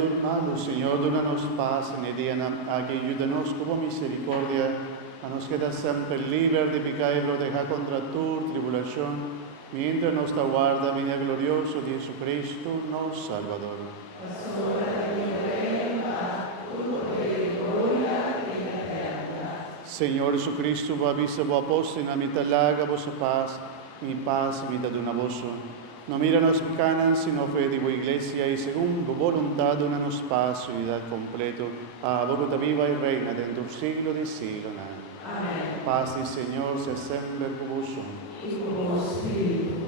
turno, Señor, dona-nos paz en el día, ayúdanos con misericordia, a nos quedar siempre libres de pecado y proteger contra tu tribulación, mientras nos aguarda venir glorioso de Jesucristo, nuestro Salvador. Señor Jesucristo, vos avisa vos apóstol, en la mitad larga vosa paz me da una voz. No míranos canas, sino fe de tu iglesia, y según tu voluntad, donanos paz y unidad completo, a vos viva y reina dentro del siglo de siglo. Amén. Paz y Señor, se siempre con vos.